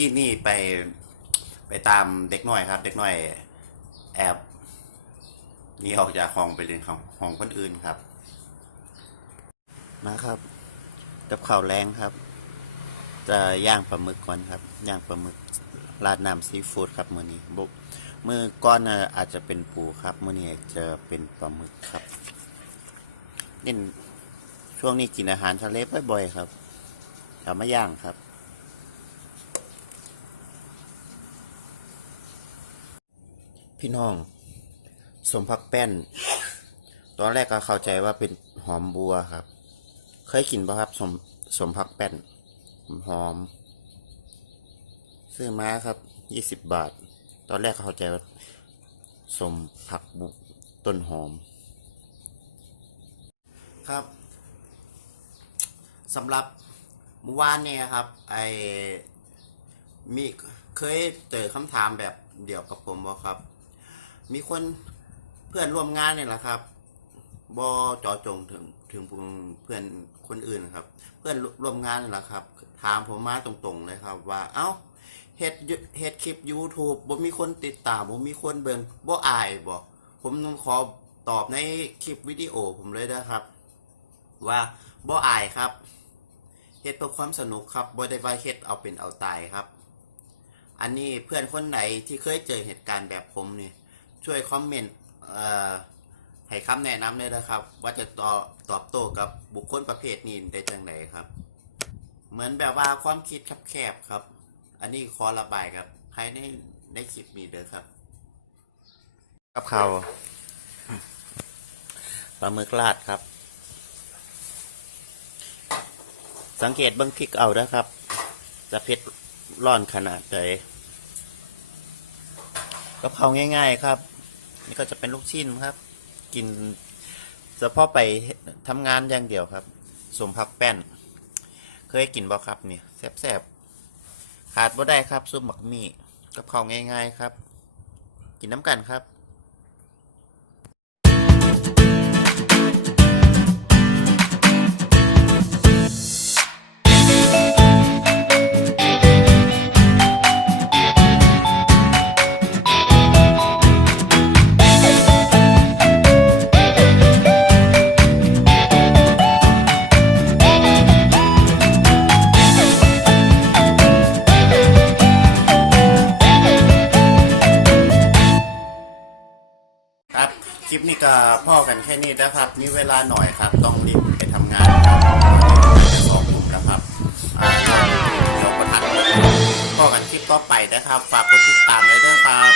กี้นี่ไปไปตามเด็กน้อยครับ เด็กน้อยแอบหนีออกจากห้องไปเรียนของห้องคนอื่นครับ มาครับ กับข้าวแรงครับ จะย่างปลาหมึกก่อนครับย่างปลาหมึกราดน้ำซีฟู้ดครับมือนี้บุมือก้อนอาจจะเป็นปูครับมือนี้จะเป็นปลาหมึกครับเนี่ช่วงนี้กินอาหารทะเลบ่อยๆครับทำมาย่างครับ พี่น้อง สมพักแป้น ตอนแรกก็เข้าใจว่าเป็นหอมบัวครับ เคยกินป่ะครับสมสมพักแป้น หอม ซื้อมาครับยี่สิบบาท ตอนแรกก็เข้าใจว่าสมผักบุต้นหอม ครับสำหรับเมื่อวานเนี่ยครับ ไอมีเคยเจอคำถามแบบเดียวกับผมบ่ครับ มีคนเพื่อนร่วมงานเนี่ยแหละครับบอจอจงถึงถึงเพื่อนคนอื่นครับ เพื่อนร่วมงานนี่แหละครับ ถามผมมาตรงๆเลยครับ ว่าเอ้าเฮ็ดเฮ็ดคลิป YouTube บ่มีคนติดตามบ่มีคนเบิ่งบ่อายบ่ผมต้องขอตอบในคลิปวิดีโอผมเลยนะครับ ว่าบ่อายครับเฮ็ดเพื่อความสนุกครับบ่ได้ว่าเฮ็ดเอาเป็นเอาตายครับ อันนี้เพื่อนคนไหนที่เคยเจอเหตุการณ์แบบผมนี่ ช่วยคอมเมนต์ให้คำแนะนำเลยนะครับ ว่าจะตอบตอบโต้กับบุคคลประเภทนี้ได้จังไดครับ เหมือนแบบว่าความคิดแคบๆครับ อันนี้ขอระบายครับภายในในคลิปนี้เด้อครับ กับเขาปลาหมึกลาดครับ สังเกตเบิ้งพริกเอาเด้อครับ จะเผ็ดร้อนขนาดใดกับเขาง่าย ๆครับ นี่ก็จะเป็นลูกชิ้นครับ กินเฉพาะไปทำงานอย่างเดียวครับ สมผักแป้น เคยกินบ่ครับเนี่ยแซ่บๆขาดบ่ได้ครับซุปหมักมี่กับข้าวง่าย ๆ ครับ กินน้ำกันครับ คลิปนี้ก็พ่อกันแค่นี้นะครับ มีเวลาหน่อยครับ ต้องรีบไปทำงานครับจะสอบผมแล้วครับอ่าเดี๋ยวประทัดพ่อกันคลิปต่อไปนะครับ ฝากกดติดตามเลยด้วยครับ